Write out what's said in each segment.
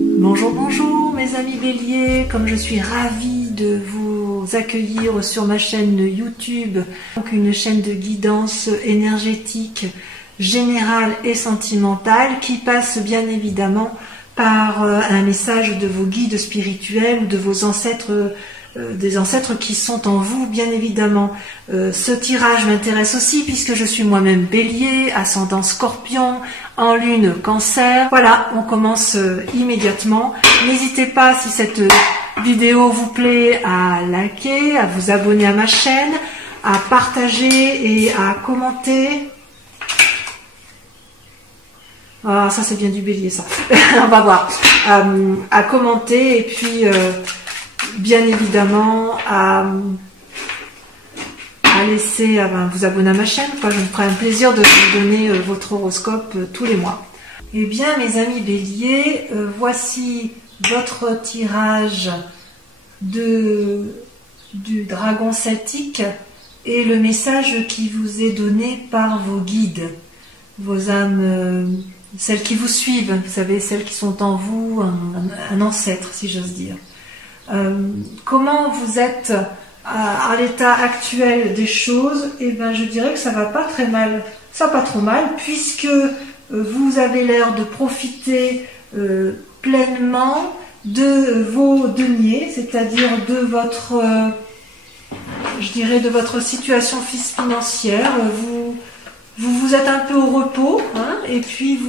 Bonjour, bonjour mes amis béliers, comme je suis ravie de vous accueillir sur ma chaîne YouTube, donc une chaîne de guidance énergétique, générale et sentimentale qui passe bien évidemment par un message de vos guides spirituels ou de vos ancêtres, des ancêtres qui sont en vous bien évidemment. Ce tirage m'intéresse aussi puisque je suis moi-même bélier, ascendant scorpion, en lune cancer. Voilà, on commence immédiatement. N'hésitez pas, si cette vidéo vous plaît, à liker, à vous abonner à ma chaîne, à partager et à commenter. Ah, ça c'est bien du bélier ça. On va voir. À commenter et puis bien évidemment à laisser, vous abonner à ma chaîne, quoi. Je me ferai un plaisir de vous donner votre horoscope tous les mois. Eh bien mes amis béliers, voici votre tirage du dragon celtique et le message qui vous est donné par vos guides, vos âmes, celles qui vous suivent, vous savez, celles qui sont en vous, un ancêtre si j'ose dire. Comment vous êtes à l'état actuel des choses? Eh bien, je dirais que ça va pas très mal, ça va pas trop mal, puisque vous avez l'air de profiter pleinement de vos deniers, c'est-à-dire de votre, je dirais, de votre situation financière. Vous êtes un peu au repos, hein, et puis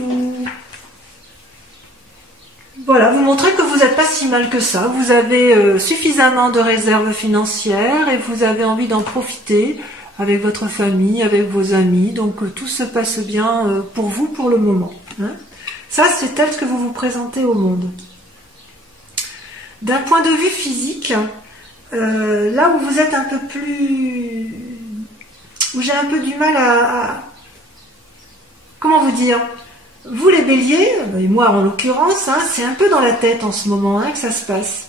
voilà, vous montrez que vous n'êtes pas si mal que ça, vous avez suffisamment de réserves financières et vous avez envie d'en profiter avec votre famille, avec vos amis, donc tout se passe bien pour vous pour le moment. Hein. Ça, c'est tel que vous vous présentez au monde. D'un point de vue physique, là où vous êtes un peu plus... où j'ai un peu du mal à... Comment vous dire ? Vous les béliers, et moi en l'occurrence, hein, c'est un peu dans la tête en ce moment que ça se passe.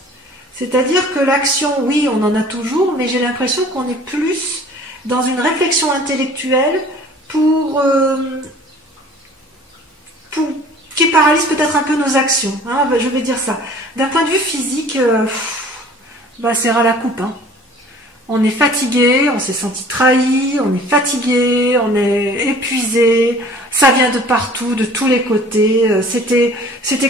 C'est-à-dire que l'action, oui, on en a toujours, mais j'ai l'impression qu'on est plus dans une réflexion intellectuelle qui paralyse peut-être un peu nos actions. Hein, je vais dire ça. D'un point de vue physique, c'est ras la coupe. Hein. On est fatigué, on s'est senti trahi, on est fatigué, on est épuisé, ça vient de partout, de tous les côtés. C'était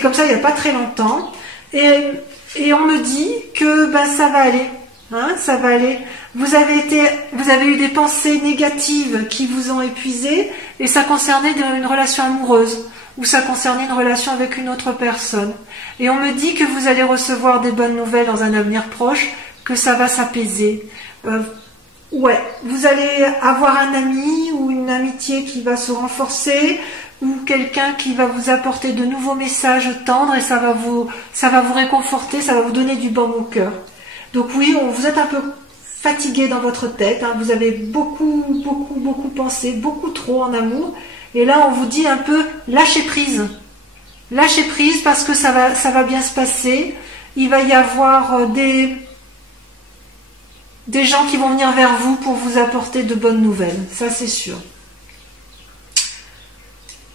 comme ça il n'y a pas très longtemps. Et on me dit que ça va aller. Hein, ça va aller. Vous avez eu des pensées négatives qui vous ont épuisé et ça concernait une relation amoureuse ou ça concernait une relation avec une autre personne. Et on me dit que vous allez recevoir des bonnes nouvelles dans un avenir proche, que ça va s'apaiser. Ouais, vous allez avoir un ami ou une amitié qui va se renforcer ou quelqu'un qui va vous apporter de nouveaux messages tendres et ça va vous réconforter, ça va vous donner du baume au cœur. Donc oui, vous êtes un peu fatigué dans votre tête, hein, vous avez beaucoup pensé, beaucoup trop en amour et là on vous dit un peu lâchez prise. Lâchez prise parce que ça va bien se passer, il va y avoir des gens qui vont venir vers vous pour vous apporter de bonnes nouvelles, ça c'est sûr.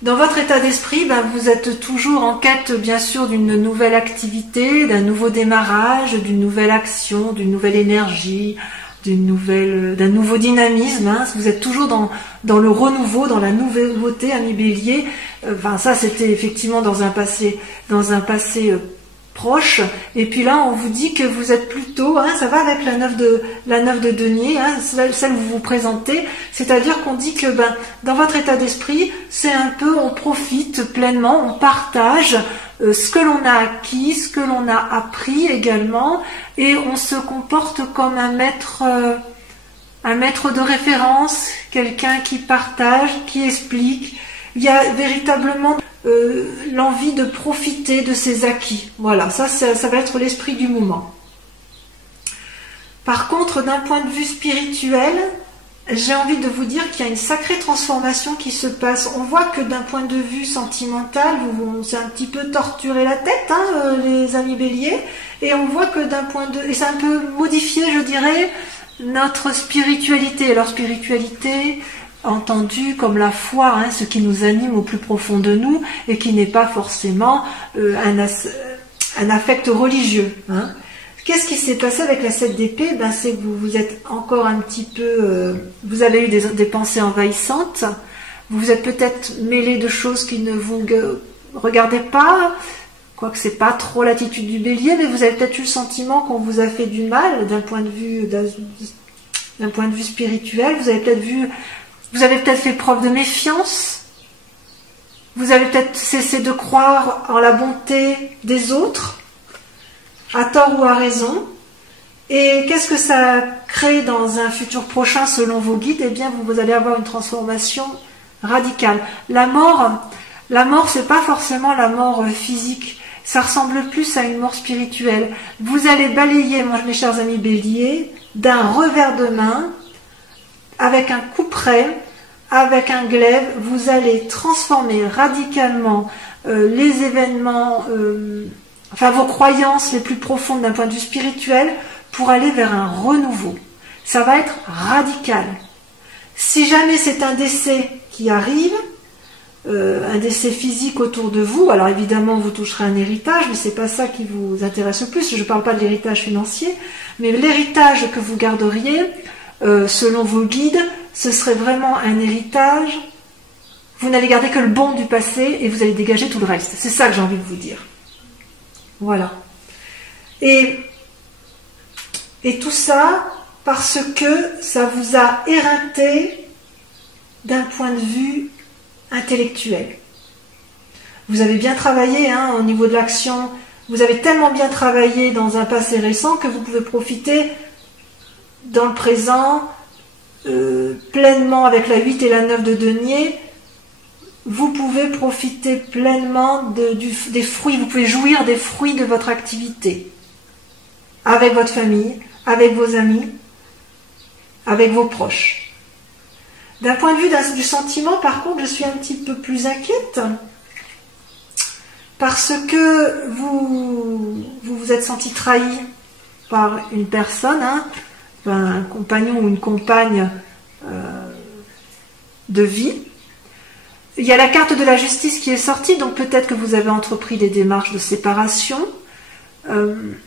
Dans votre état d'esprit, vous êtes toujours en quête bien sûr d'une nouvelle activité, d'un nouveau démarrage, d'une nouvelle action, d'une nouvelle énergie, d'un nouveau dynamisme. Hein. Vous êtes toujours dans le renouveau, dans la nouveauté, ami bélier. Ça c'était effectivement dans un passé proche, et puis là on vous dit que vous êtes plutôt, hein, ça va avec la 9 de denier, hein, celle où vous vous présentez, c'est-à-dire qu'on dit que dans votre état d'esprit, c'est un peu, on profite pleinement, on partage ce que l'on a acquis, ce que l'on a appris également, et on se comporte comme un maître de référence, quelqu'un qui partage, qui explique. Il y a véritablement l'envie de profiter de ses acquis. Voilà, ça va être l'esprit du moment. Par contre, d'un point de vue spirituel, j'ai envie de vous dire qu'il y a une sacrée transformation qui se passe. On voit que d'un point de vue sentimental, on s'est un petit peu torturé la tête, hein, les amis béliers, et on voit que et c'est un peu modifié, je dirais, notre spiritualité. Alors spiritualité, entendu comme la foi, hein, ce qui nous anime au plus profond de nous et qui n'est pas forcément un affect religieux. Hein. Qu'est-ce qui s'est passé avec la 7 d'épée? Ben, c'est que vous êtes encore un petit peu... vous avez eu des pensées envahissantes. Vous vous êtes peut-être mêlé de choses qui ne vous regardez pas. Quoique c'est pas trop l'attitude du bélier, mais vous avez peut-être eu le sentiment qu'on vous a fait du mal d'un point de vue spirituel. Vous avez peut-être fait preuve de méfiance. Vous avez peut-être cessé de croire en la bonté des autres, à tort ou à raison. Et qu'est-ce que ça crée dans un futur prochain selon vos guides? Eh bien, vous allez avoir une transformation radicale. La mort, c'est pas forcément la mort physique. Ça ressemble plus à une mort spirituelle. Vous allez balayer, moi, mes chers amis béliers, d'un revers de main, avec un coup près, avec un glaive, vous allez transformer radicalement les événements, vos croyances les plus profondes d'un point de vue spirituel pour aller vers un renouveau. Ça va être radical. Si jamais c'est un décès qui arrive, un décès physique autour de vous, alors évidemment vous toucherez un héritage, mais c'est pas ça qui vous intéresse le plus. Je ne parle pas de l'héritage financier, mais l'héritage que vous garderiez, selon vos guides, ce serait vraiment un héritage. Vous n'allez garder que le bon du passé et vous allez dégager tout le reste. C'est ça que j'ai envie de vous dire. Voilà. Et tout ça parce que ça vous a éreinté d'un point de vue intellectuel. Vous avez bien travaillé au niveau de l'action, vous avez tellement bien travaillé dans un passé récent que vous pouvez profiter dans le présent pleinement avec la 8 et la 9 de denier. Vous pouvez profiter pleinement des fruits, vous pouvez jouir des fruits de votre activité avec votre famille, avec vos amis, avec vos proches. D'un point de vue du sentiment, par contre, je suis un petit peu plus inquiète parce que vous vous êtes senti trahi par une personne, un compagnon ou une compagne de vie. Il y a la carte de la justice qui est sortie, donc peut-être que vous avez entrepris des démarches de séparation.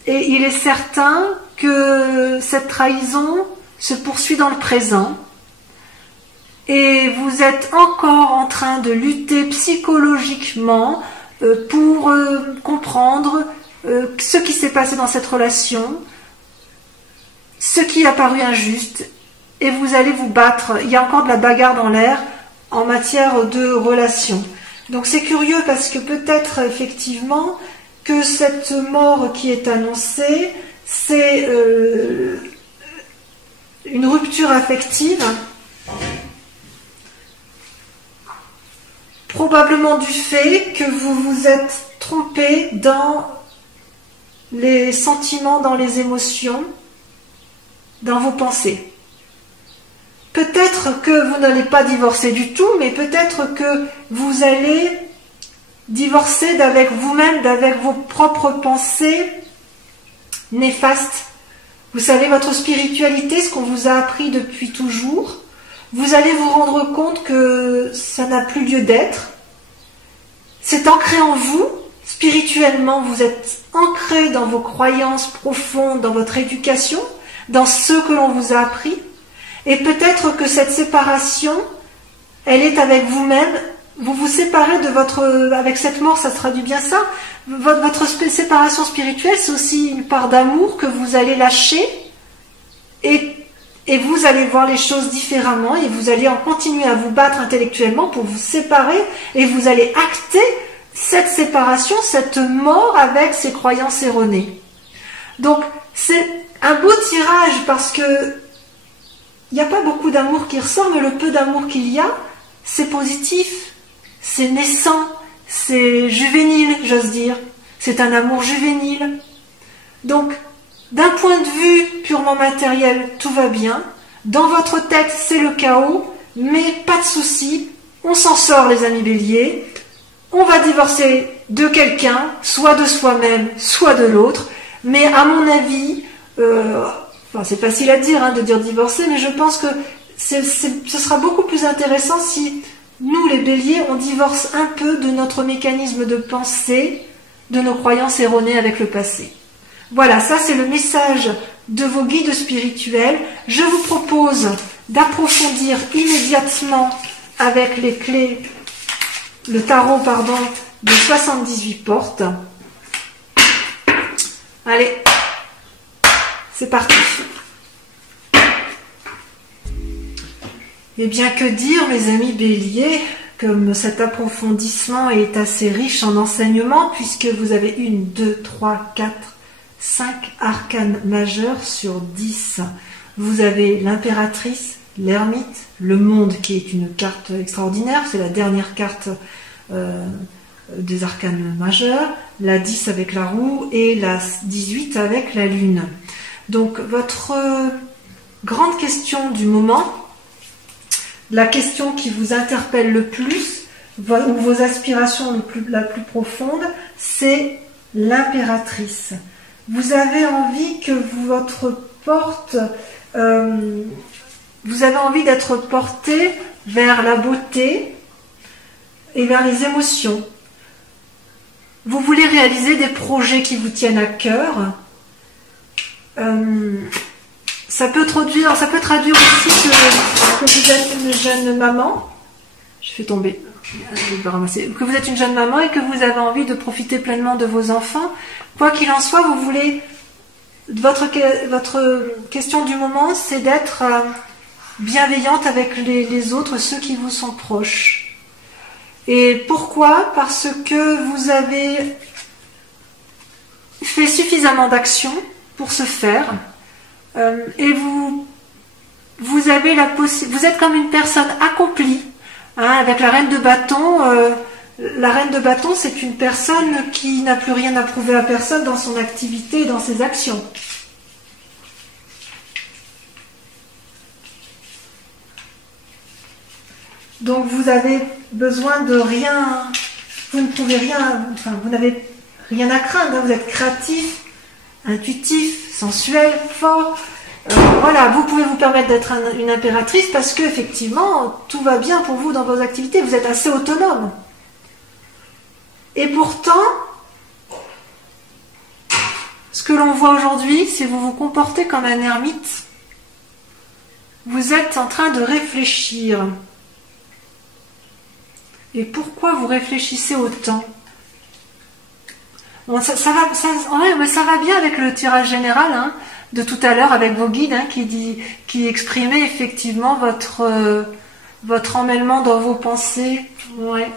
Et il est certain que cette trahison se poursuit dans le présent. Et vous êtes encore en train de lutter psychologiquement pour comprendre ce qui s'est passé dans cette relation, ce qui a paru injuste, et vous allez vous battre. Il y a encore de la bagarre dans l'air en matière de relation. Donc c'est curieux parce que peut-être effectivement que cette mort qui est annoncée, c'est une rupture affective, probablement du fait que vous vous êtes trompé dans les sentiments, dans les émotions, dans vos pensées. Peut-être que vous n'allez pas divorcer du tout, mais peut-être que vous allez divorcer d'avec vous-même, d'avec vos propres pensées néfastes. Vous savez, votre spiritualité, ce qu'on vous a appris depuis toujours, vous allez vous rendre compte que ça n'a plus lieu d'être. C'est ancré en vous, spirituellement, vous êtes ancré dans vos croyances profondes, dans votre éducation, dans ce que l'on vous a appris. Et peut-être que cette séparation, elle est avec vous-même. Vous vous séparez de votre... Avec cette mort, ça se traduit bien ça. Votre séparation spirituelle, c'est aussi une part d'amour que vous allez lâcher. Et vous allez voir les choses différemment. Et vous allez en continuer à vous battre intellectuellement pour vous séparer. Et vous allez acter cette séparation, cette mort avec ces croyances erronées. Donc, c'est un beau tirage parce que il n'y a pas beaucoup d'amour qui ressort, mais le peu d'amour qu'il y a, c'est positif, c'est naissant, c'est juvénile, j'ose dire. C'est un amour juvénile. Donc, d'un point de vue purement matériel, tout va bien. Dans votre tête, c'est le chaos, mais pas de souci. On s'en sort, les amis béliers. On va divorcer de quelqu'un, soit de soi-même, soit de l'autre. Mais à mon avis... c'est facile à dire, de dire divorcer, mais je pense que ce sera beaucoup plus intéressant si nous, les béliers, on divorce un peu de notre mécanisme de pensée de nos croyances erronées avec le passé. Voilà, ça c'est le message de vos guides spirituels. Je vous propose d'approfondir immédiatement avec les clés, le tarot, pardon, de 78 portes. Allez, c'est parti. Eh bien, que dire, mes amis béliers, comme cet approfondissement est assez riche en enseignements, puisque vous avez 1, 2, 3, 4, 5 arcanes majeurs sur 10. Vous avez l'impératrice, l'ermite, le monde qui est une carte extraordinaire, c'est la dernière carte des arcanes majeurs, la 10 avec la roue et la 18 avec la lune. Donc votre grande question du moment, la question qui vous interpelle le plus, ou vos aspirations la plus profonde, c'est l'impératrice. Vous avez envie que votre porte, vous avez envie d'être porté vers la beauté et vers les émotions. Vous voulez réaliser des projets qui vous tiennent à cœur. Ça peut traduire aussi que vous êtes une jeune maman. Je fais tomber. Je vais ramasser. Que vous êtes une jeune maman et que vous avez envie de profiter pleinement de vos enfants. Quoi qu'il en soit, vous voulez. Votre question du moment, c'est d'être bienveillante avec les autres, ceux qui vous sont proches. Et pourquoi? Parce que vous avez fait suffisamment d'actions pour ce faire. Et vous avez vous êtes comme une personne accomplie, hein, avec la reine de bâton. La reine de bâton, c'est une personne qui n'a plus rien à prouver à personne dans son activité et dans ses actions. Donc vous avez besoin de rien, vous ne pouvez rien, enfin vous n'avez rien à craindre, hein, vous êtes créatif, intuitif, sensuel, fort. Voilà, vous pouvez vous permettre d'être une impératrice parce que effectivement tout va bien pour vous dans vos activités, vous êtes assez autonome. Et pourtant, ce que l'on voit aujourd'hui, c'est que vous vous comportez comme un ermite. Vous êtes en train de réfléchir. Et pourquoi vous réfléchissez autant? Bon, ça va bien avec le tirage général, hein, de tout à l'heure avec vos guides, hein, qui exprimaient effectivement votre emmêlement dans vos pensées. Ouais.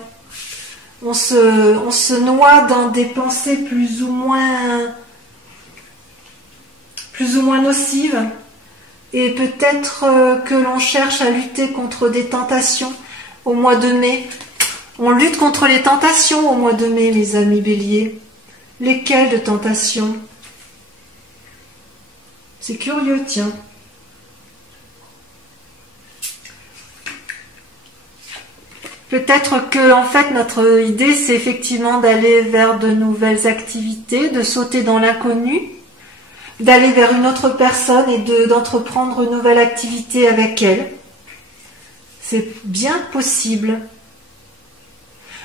On se noie dans des pensées plus ou moins nocives, et peut-être que l'on cherche à lutter contre des tentations au mois de mai. On lutte contre les tentations au mois de mai, mes amis béliers. Lesquelles de tentations? C'est curieux, tiens. Peut-être que, en fait, notre idée, c'est effectivement d'aller vers de nouvelles activités, de sauter dans l'inconnu, d'aller vers une autre personne et d'entreprendre une nouvelle activité avec elle. C'est bien possible.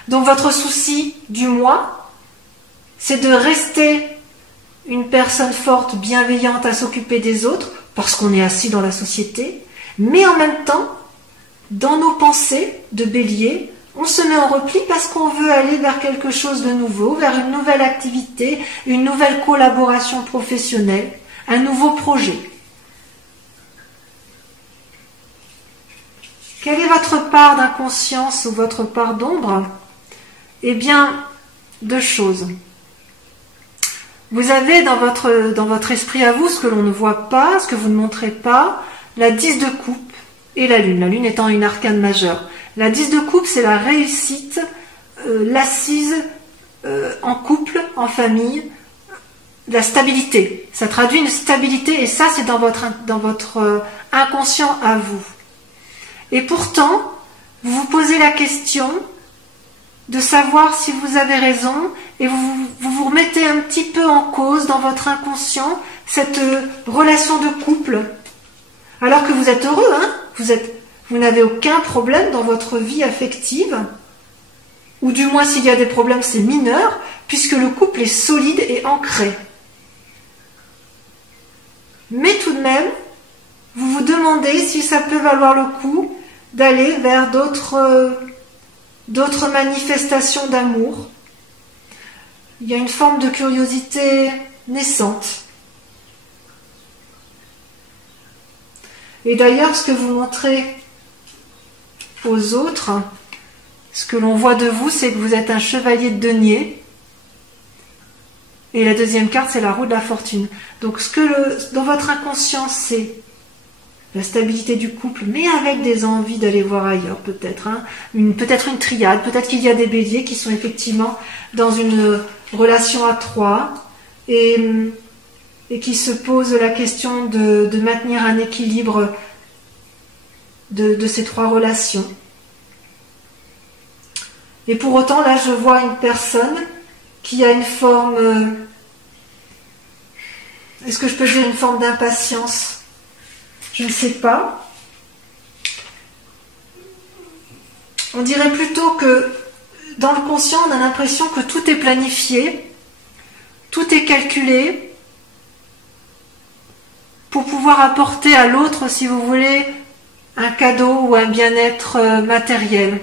Donc votre souci du mois, c'est de rester une personne forte, bienveillante à s'occuper des autres, parce qu'on est assis dans la société, mais en même temps, dans nos pensées de bélier, on se met en repli parce qu'on veut aller vers quelque chose de nouveau, vers une nouvelle activité, une nouvelle collaboration professionnelle, un nouveau projet. Quelle est votre part d'inconscience ou votre part d'ombre? Eh bien, deux choses. Vous avez dans votre esprit à vous, ce que l'on ne voit pas, ce que vous ne montrez pas, la 10 de coupe et la lune étant une arcane majeure. La 10 de coupe, c'est la réussite, l'assise en couple, en famille, la stabilité. Ça traduit une stabilité et ça, c'est dans votre inconscient à vous. Et pourtant, vous vous posez la question de savoir si vous avez raison et vous remettez un petit peu en cause dans votre inconscient cette relation de couple. Alors que vous êtes heureux, hein, vous n'avez aucun problème dans votre vie affective ou du moins s'il y a des problèmes, c'est mineur, puisque le couple est solide et ancré. Mais tout de même, vous vous demandez si ça peut valoir le coup d'aller vers d'autres manifestations d'amour. Il y a une forme de curiosité naissante. Et d'ailleurs, ce que vous montrez aux autres, ce que l'on voit de vous, c'est que vous êtes un chevalier de denier. Et la deuxième carte, c'est la roue de la fortune. Donc, dans votre inconscient, c'est la stabilité du couple, mais avec des envies d'aller voir ailleurs, peut-être. Hein. Peut-être une triade, peut-être qu'il y a des béliers qui sont effectivement dans une relation à trois et qui se posent la question de maintenir un équilibre de ces trois relations. Et pour autant, là, je vois une personne qui a une forme... est-ce que je peux dire une forme d'impatience? Je ne sais pas. On dirait plutôt que dans le conscient, on a l'impression que tout est planifié, tout est calculé pour pouvoir apporter à l'autre, si vous voulez, un cadeau ou un bien-être matériel.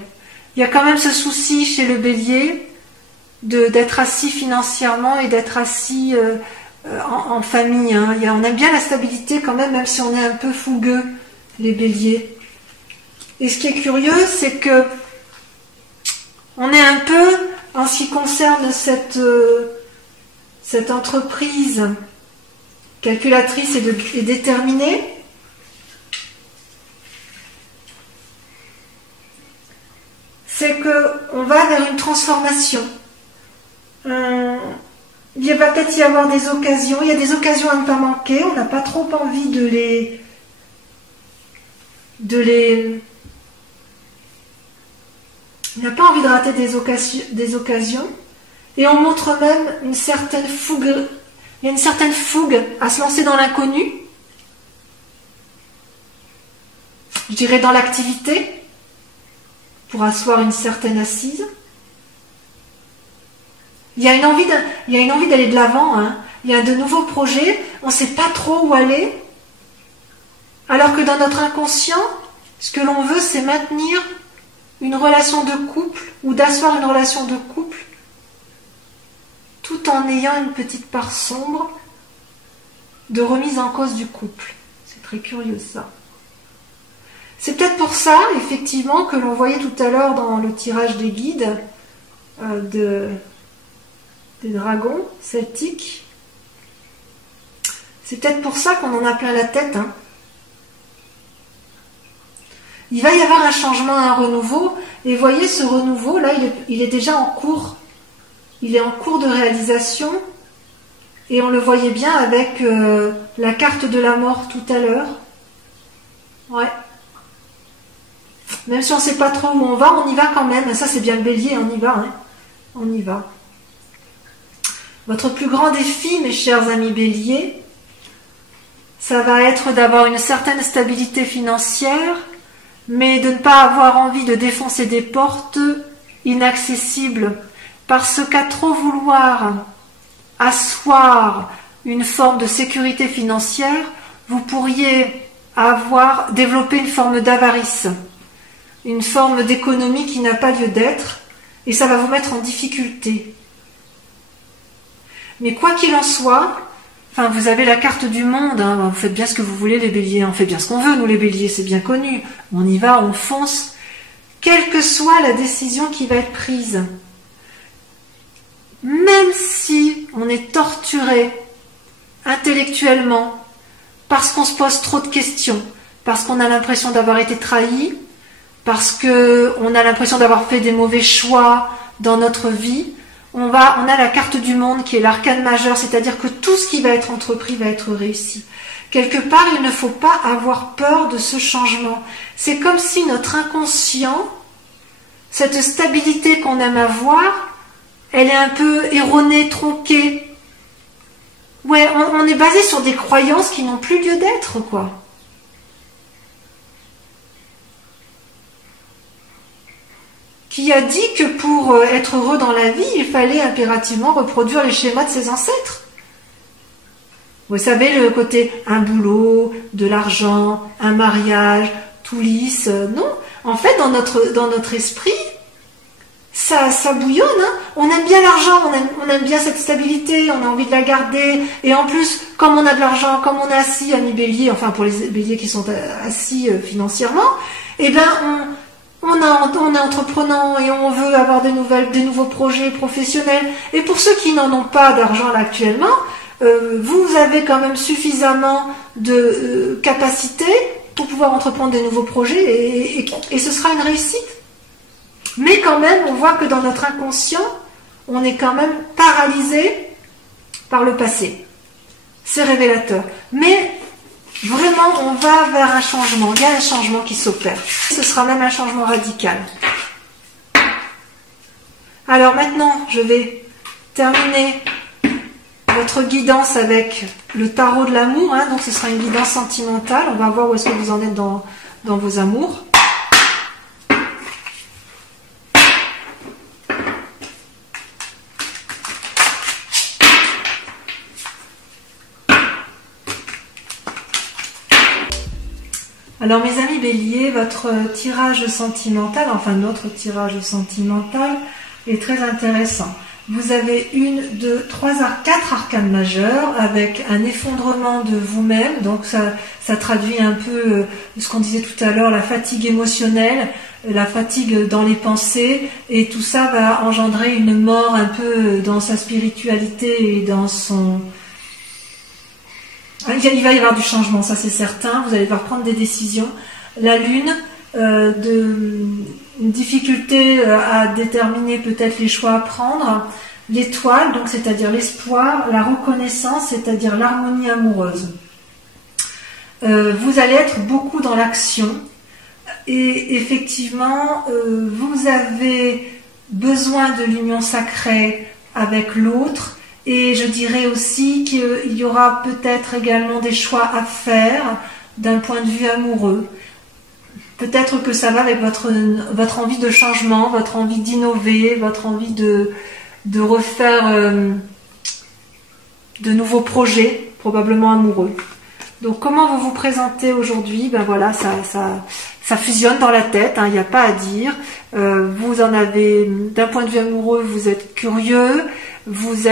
Il y a quand même ce souci chez le bélier d'être assis financièrement et d'être assis en famille. Hein. On aime bien la stabilité quand même si on est un peu fougueux, les béliers. Et ce qui est curieux, c'est que on est un peu, en ce qui concerne cette entreprise calculatrice et déterminée, c'est qu'on va vers une transformation. Il va peut-être y avoir des occasions, il y a des occasions à ne pas manquer, on n'a pas trop envie de on n'a pas envie de rater des occasions, et on montre même une certaine fougue, il y a une certaine fougue à se lancer dans l'inconnu, je dirais dans l'activité, pour asseoir une certaine assise. Il y a une envie d'aller de l'avant, hein. Il y a de nouveaux projets, on ne sait pas trop où aller, alors que dans notre inconscient, ce que l'on veut, c'est maintenir une relation de couple, ou d'asseoir une relation de couple, tout en ayant une petite part sombre de remise en cause du couple. C'est très curieux ça. C'est peut-être pour ça, effectivement, que l'on voyait tout à l'heure dans le tirage des guides des dragons celtiques. C'est peut-être pour ça qu'on en a plein la tête. Hein. Il va y avoir un changement, un renouveau. Et voyez, ce renouveau, là, il est déjà en cours. Il est en cours de réalisation. Et on le voyait bien avec la carte de la mort tout à l'heure. Ouais. Même si on ne sait pas trop où on y va quand même. Ça, c'est bien le bélier, on y va. Hein. On y va. Votre plus grand défi, mes chers amis béliers, ça va être d'avoir une certaine stabilité financière, mais de ne pas avoir envie de défoncer des portes inaccessibles, parce qu'à trop vouloir asseoir une forme de sécurité financière, vous pourriez développer une forme d'avarice, une forme d'économie qui n'a pas lieu d'être, et ça va vous mettre en difficulté. Mais quoi qu'il en soit, enfin, vous avez la carte du monde, hein, vous faites bien ce que vous voulez les béliers, on fait bien ce qu'on veut, nous les béliers, c'est bien connu, on y va, on fonce, quelle que soit la décision qui va être prise. Même si on est torturé intellectuellement, parce qu'on se pose trop de questions, parce qu'on a l'impression d'avoir été trahi, parce qu'on a l'impression d'avoir fait des mauvais choix dans notre vie, on a la carte du monde qui est l'arcane majeur, c'est-à-dire que tout ce qui va être entrepris va être réussi. Quelque part, il ne faut pas avoir peur de ce changement. C'est comme si notre inconscient, cette stabilité qu'on aime avoir, elle est un peu erronée, tronquée. Ouais, on est basé sur des croyances qui n'ont plus lieu d'être, quoi. qui a dit que pour être heureux dans la vie, il fallait impérativement reproduire les schémas de ses ancêtres. Vous savez, le côté un boulot, de l'argent, un mariage, tout lisse, non. En fait, dans notre esprit, ça bouillonne. Hein. On aime bien l'argent, on aime bien cette stabilité, on a envie de la garder. Et en plus, comme on a de l'argent, comme on est assis, amis béliers, enfin pour les béliers qui sont assis financièrement, eh ben on est entreprenant et on veut avoir des nouveaux projets professionnels. Et pour ceux qui n'en ont pas d'argent là actuellement, vous avez quand même suffisamment de capacité pour pouvoir entreprendre des nouveaux projets et ce sera une réussite. Mais quand même, on voit que dans notre inconscient, on est quand même paralysé par le passé. C'est révélateur. Mais vraiment, on va vers un changement. Il y a un changement qui s'opère. Ce sera même un changement radical. Alors maintenant, je vais terminer votre guidance avec le tarot de l'amour. Hein. Donc ce sera une guidance sentimentale. On va voir où est-ce que vous en êtes dans vos amours. Alors mes amis béliers, votre tirage sentimental, enfin notre tirage sentimental est très intéressant. Vous avez 4 arcanes majeures avec un effondrement de vous-même, donc ça traduit un peu ce qu'on disait tout à l'heure, la fatigue émotionnelle, la fatigue dans les pensées, et tout ça va engendrer une mort un peu dans sa spiritualité et dans son... Il va y avoir du changement, ça c'est certain, vous allez devoir prendre des décisions. La lune, une difficulté à déterminer peut-être les choix à prendre. L'étoile, donc c'est-à-dire l'espoir, la reconnaissance, c'est-à-dire l'harmonie amoureuse. Vous allez être beaucoup dans l'action et effectivement, vous avez besoin de l'union sacrée avec l'autre. Et je dirais aussi qu'il y aura peut-être également des choix à faire d'un point de vue amoureux. Peut-être que ça va avec votre envie de changement, votre envie d'innover, votre envie de refaire de nouveaux projets, probablement amoureux. Donc comment vous vous présentez aujourd'hui? Ben voilà, ça fusionne dans la tête, hein, il n'y a pas à dire. Vous en avez, d'un point de vue amoureux, vous êtes curieux. Vous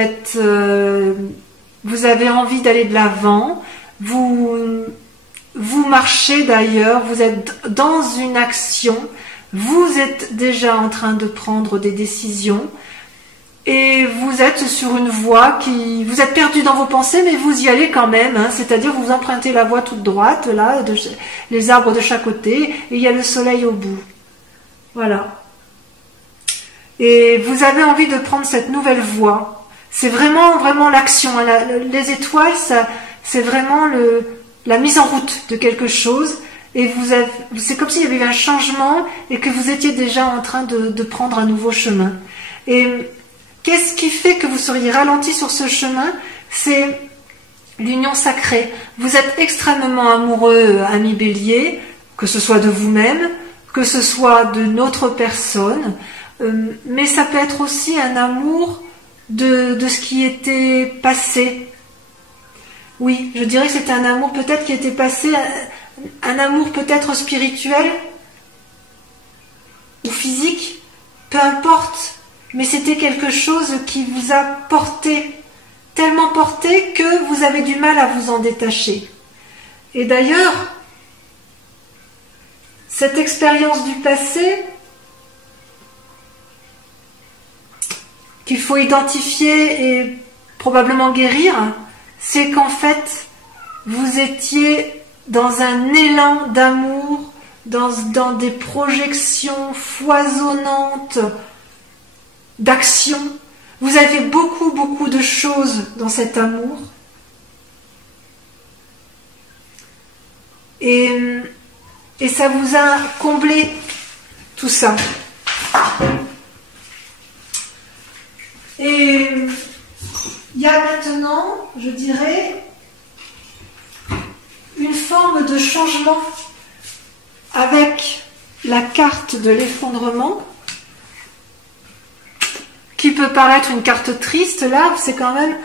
avez envie d'aller de l'avant, vous marchez d'ailleurs, vous êtes dans une action, vous êtes déjà en train de prendre des décisions et vous êtes sur une voie vous êtes perdu dans vos pensées mais vous y allez quand même, hein, c'est-à-dire vous empruntez la voie toute droite, là, les arbres de chaque côté et il y a le soleil au bout. Voilà. Et vous avez envie de prendre cette nouvelle voie. C'est vraiment l'action. Les étoiles, c'est vraiment la mise en route de quelque chose. Et c'est comme s'il y avait eu un changement et que vous étiez déjà en train de prendre un nouveau chemin. Et qu'est-ce qui fait que vous seriez ralenti sur ce chemin? C'est l'union sacrée. Vous êtes extrêmement amoureux, ami bélier, que ce soit de vous-même, que ce soit d'une autre personne. Mais ça peut être aussi un amour de ce qui était passé. Oui, je dirais que c'est un amour peut-être qui était passé, un amour peut-être spirituel ou physique, peu importe, mais c'était quelque chose qui vous a porté, tellement porté que vous avez du mal à vous en détacher. Et d'ailleurs, cette expérience du passé, qu'il faut identifier et probablement guérir, c'est qu'en fait, vous étiez dans un élan d'amour, dans des projections foisonnantes d'action. Vous avez beaucoup de choses dans cet amour. Et ça vous a comblé tout ça. Et il y a maintenant, je dirais, une forme de changement avec la carte de l'effondrement. qui peut paraître une carte triste, là, c'est quand même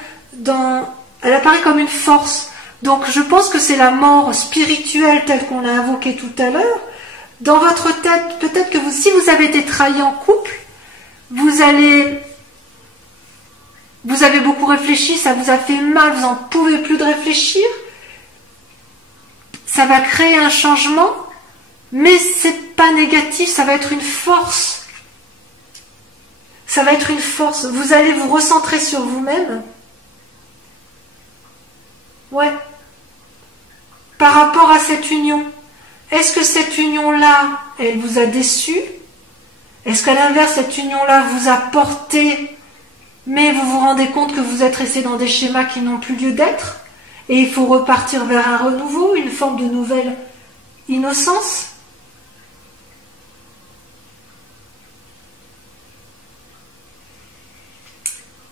elle apparaît comme une force. Donc je pense que c'est la mort spirituelle telle qu'on l'a invoquée tout à l'heure. Dans votre tête, peut-être que si vous avez été trahi en couple, vous avez beaucoup réfléchi, ça vous a fait mal, vous n'en pouvez plus de réfléchir. Ça va créer un changement, mais c'est pas négatif, ça va être une force. Ça va être une force. Vous allez vous recentrer sur vous-même. Ouais. Par rapport à cette union. Est-ce que cette union-là, elle vous a déçu? Est-ce qu'à l'inverse, cette union-là vous a porté, mais vous vous rendez compte que vous êtes resté dans des schémas qui n'ont plus lieu d'être? Et il faut repartir vers un renouveau, une forme de nouvelle innocence?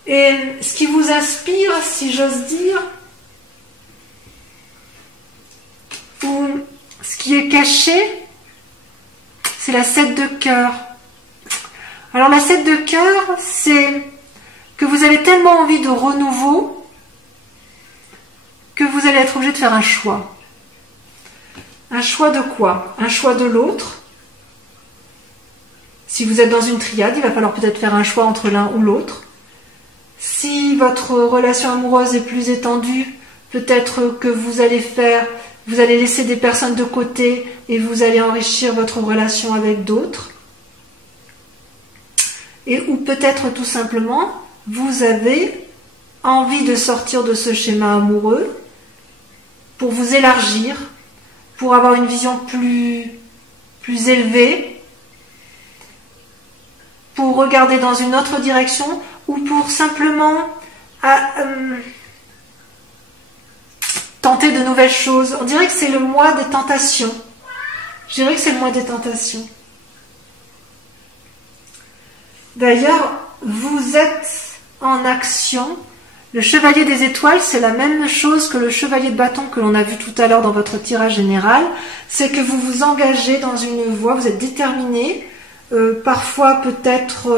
Et ce qui vous inspire, si j'ose dire, ou ce qui est caché, c'est la 7 de cœur. Alors la 7 de cœur, c'est que vous avez tellement envie de renouveau que vous allez être obligé de faire un choix. Un choix de quoi? Un choix de l'autre. Si vous êtes dans une triade, il va falloir peut-être faire un choix entre l'un ou l'autre. Si votre relation amoureuse est plus étendue, peut-être que vous allez laisser des personnes de côté et vous allez enrichir votre relation avec d'autres. Ou peut-être tout simplement, vous avez envie de sortir de ce schéma amoureux pour vous élargir, pour avoir une vision plus élevée, pour regarder dans une autre direction, ou pour simplement tenter de nouvelles choses. On dirait que c'est le mois des tentations. Je dirais que c'est le mois des tentations. D'ailleurs, vous êtes en action. Le chevalier des étoiles, c'est la même chose que le chevalier de bâton que l'on a vu tout à l'heure dans votre tirage général. C'est que vous vous engagez dans une voie, vous êtes déterminé, parfois peut-être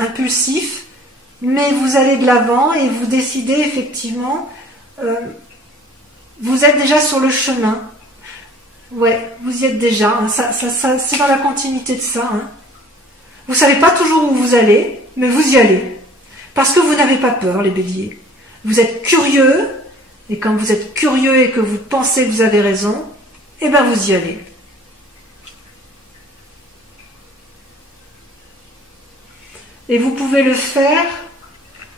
impulsif, mais vous allez de l'avant et vous décidez effectivement, vous êtes déjà sur le chemin. Ouais, vous y êtes déjà, hein, ça, c'est dans la continuité de ça. Hein. Vous ne savez pas toujours où vous allez, mais vous y allez. Parce que vous n'avez pas peur, les béliers. Vous êtes curieux, et quand vous êtes curieux et que vous pensez que vous avez raison, eh bien vous y allez. Et vous pouvez le faire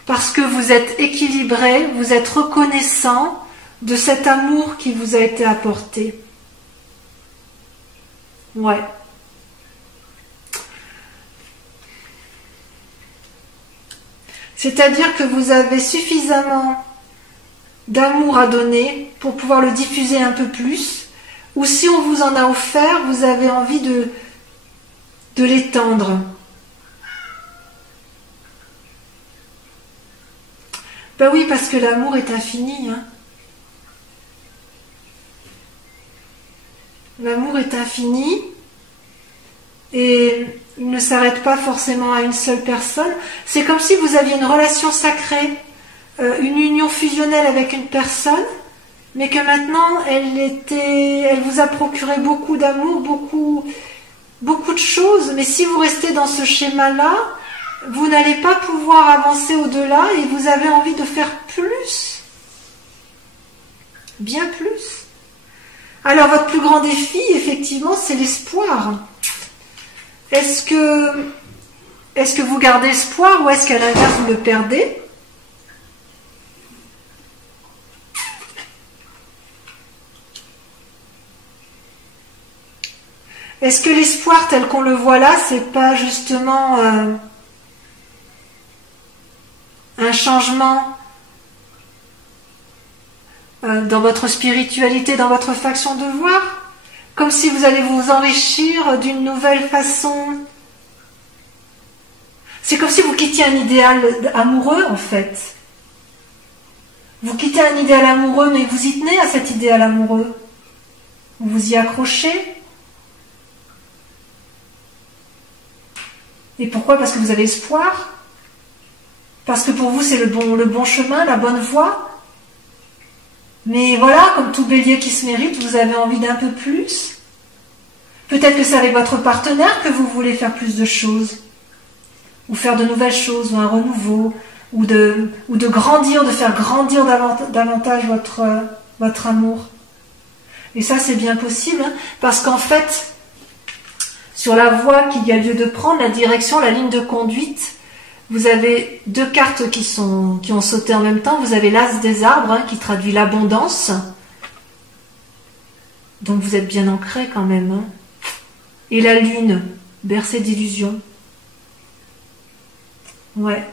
parce que vous êtes équilibré, vous êtes reconnaissant de cet amour qui vous a été apporté. Ouais. C'est-à-dire que vous avez suffisamment d'amour à donner pour pouvoir le diffuser un peu plus, ou si on vous en a offert, vous avez envie de l'étendre. Ben oui, parce que l'amour est infini. Hein. L'amour est infini et il ne s'arrête pas forcément à une seule personne. C'est comme si vous aviez une relation sacrée, une union fusionnelle avec une personne, mais que maintenant elle vous a procuré beaucoup d'amour, beaucoup de choses. Mais si vous restez dans ce schéma-là, vous n'allez pas pouvoir avancer au-delà et vous avez envie de faire plus. Bien plus. Alors votre plus grand défi, effectivement, c'est l'espoir. Est-ce que vous gardez espoir ou est-ce qu'à l'inverse vous le perdez? Est-ce que l'espoir tel qu'on le voit là, c'est pas justement un changement dans votre spiritualité, dans votre façon de voir? Comme si vous allez vous enrichir d'une nouvelle façon. C'est comme si vous quittiez un idéal amoureux, en fait. Vous quittez un idéal amoureux, mais vous y tenez à cet idéal amoureux. Vous vous y accrochez. Et pourquoi? Parce que vous avez espoir. parce que pour vous c'est le bon chemin, la bonne voie. Mais voilà, comme tout bélier qui se mérite, vous avez envie d'un peu plus. Peut-être que c'est avec votre partenaire que vous voulez faire plus de choses, ou faire de nouvelles choses, ou un renouveau, ou de grandir, de faire grandir davantage votre amour. Et ça, c'est bien possible, hein, parce qu'en fait, sur la voie qu'il y a lieu de prendre, la direction, la ligne de conduite, vous avez deux cartes qui ont sauté en même temps. Vous avez l'As des arbres, hein, qui traduit l'abondance. Donc vous êtes bien ancré quand même. Hein. Et la lune, bercée d'illusions. Ouais.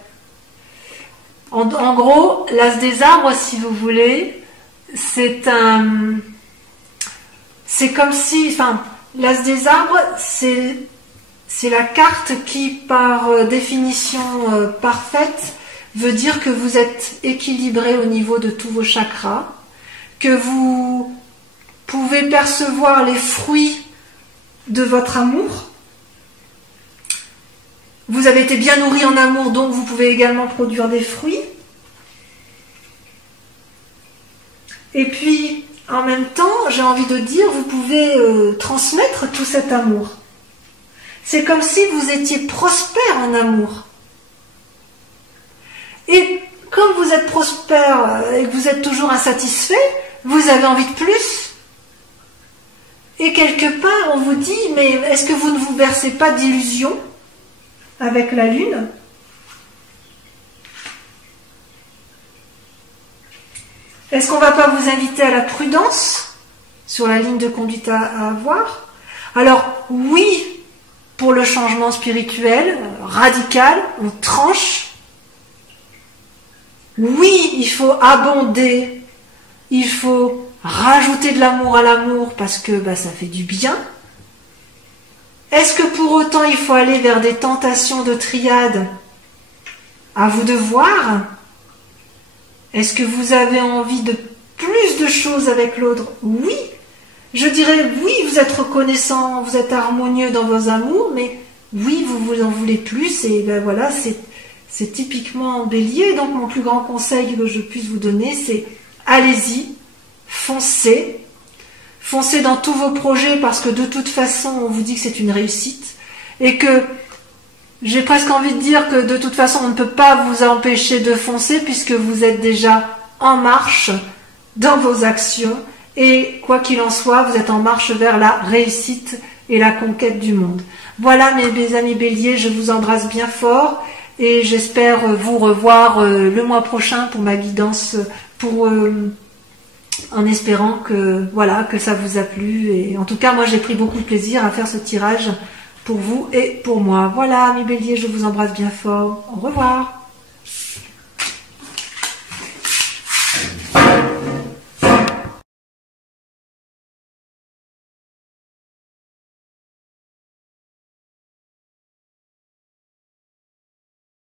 En gros, l'As des arbres, si vous voulez, c'est comme si, enfin, l'As des arbres, c'est la carte qui, par définition parfaite, veut dire que vous êtes équilibré au niveau de tous vos chakras, que vous pouvez percevoir les fruits de votre amour. Vous avez été bien nourri en amour, donc vous pouvez également produire des fruits. Et puis, en même temps, j'ai envie de dire, vous pouvez transmettre tout cet amour. C'est comme si vous étiez prospère en amour. Et comme vous êtes prospère et que vous êtes toujours insatisfait, vous avez envie de plus. Et quelque part, on vous dit, mais est-ce que vous ne vous bercez pas d'illusions avec la lune ? Est-ce qu'on ne va pas vous inviter à la prudence sur la ligne de conduite à avoir ? Alors, oui, pour le changement spirituel, radical, on tranche. Oui, il faut abonder, il faut rajouter de l'amour à l'amour parce que ça fait du bien. Est-ce que pour autant il faut aller vers des tentations de triade ? À vous de voir. Est-ce que vous avez envie de plus de choses avec l'autre ? Oui. Je dirais oui, vous êtes reconnaissant, vous êtes harmonieux dans vos amours, mais oui, vous en voulez plus, et voilà, c'est typiquement bélier. Donc mon plus grand conseil que je puisse vous donner, c'est allez-y, foncez dans tous vos projets, parce que de toute façon, on vous dit que c'est une réussite, et que j'ai presque envie de dire que de toute façon, on ne peut pas vous empêcher de foncer, puisque vous êtes déjà en marche dans vos actions, et quoi qu'il en soit, vous êtes en marche vers la réussite et la conquête du monde. Voilà mes amis béliers, je vous embrasse bien fort et j'espère vous revoir le mois prochain pour ma guidance, en espérant que ça vous a plu. Et en tout cas, moi j'ai pris beaucoup de plaisir à faire ce tirage pour vous et pour moi. Voilà mes béliers, je vous embrasse bien fort. Au revoir.